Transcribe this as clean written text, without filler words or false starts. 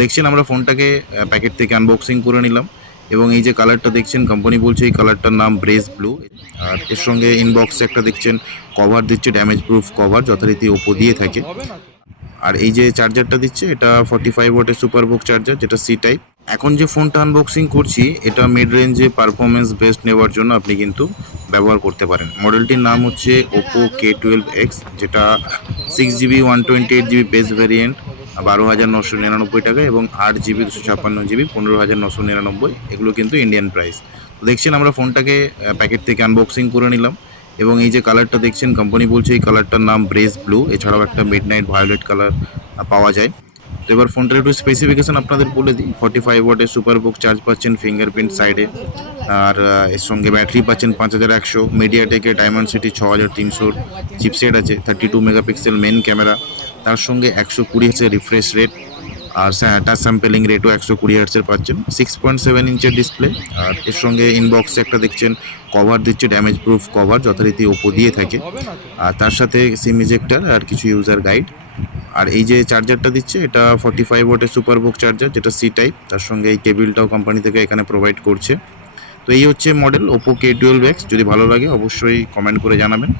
দেখছেন আমরা ফোনটাকে প্যাকেট থেকে আনবক্সিং করে নিলাম এবং এই যে কালারটা দেখছেন কোম্পানি বলছে এই কালারটার নাম ব্রেস ব্লু। আর এর সঙ্গে ইনবক্সে একটা দেখছেন কভার দিচ্ছে, ড্যামেজ প্রুফ কভার যথারীতি ওপো দিয়ে থাকে। আর এই যে চার্জারটা দিচ্ছে এটা 45 ওয়াটের সুপার বুক চার্জার, যেটা সি টাইপ। এখন যে ফোনটা আনবক্সিং করছি এটা মিড রেঞ্জে পারফরমেন্স বেস্ট নেওয়ার জন্য আপনি কিন্তু ব্যবহার করতে পারেন। মডেলটির নাম হচ্ছে Oppo K12X, যেটা 6 GB 128 GB বেস ভ্যারিয়েন্ট, 12,999 টাকা, এবং 8 GB 256 GB 15,999। এগুলো কিন্তু ইন্ডিয়ান প্রাইস। তো দেখছেন আমরা ফোনটাকে প্যাকেট থেকে আনবক্সিং করে নিলাম এবং এই যে কালারটা দেখছেন কোম্পানি বলছে এই কালারটার নাম ব্রেস ব্লু। এছাড়াও একটা মিড নাইট ভায়োলেট কালার পাওয়া যায়। তো এবার ফোনটার একটু স্পেসিফিকেশন আপনাদের বলে দিই। 45 ওয়াটের সুপার বুক চার্জ পাচ্ছেন ফিঙ্গারপ্রিন্ট সাইডে। আর এর সঙ্গে ব্যাটারি পাচ্ছেন 5100, মিডিয়াটেকের ডায়মন্ড সিটি 6300 চিপসেট আছে, 32 মেগাপিক্সেল মেন ক্যামেরা, তার সঙ্গে 120 হার্টজের রিফ্রেশ রেট, আর টাচ স্যাম্পেলিং রেটও 120 হার্টজের পাচ্ছেন, 6.7 ইঞ্চের ডিসপ্লে। আর এর সঙ্গে ইনবক্সে একটা দেখছেন কভার দিচ্ছে, ড্যামেজ প্রুফ কভার যথারীতি ওপো দিয়ে থাকে। আর তার সাথে সিম ইজেক্টার আর কিছু ইউজার গাইড। আর এই যে চার্জারটা দিচ্ছে এটা 45 ওয়াটের সুপার বুক চার্জার, যেটা সি টাইপ। তার সঙ্গে এই কেবিলটাও কোম্পানি থেকে এখানে প্রোভাইড করছে। তো এই হচ্ছে মডেল Oppo K12X। যদি ভালো লাগে অবশ্যই কমেন্ট করে জানাবেন।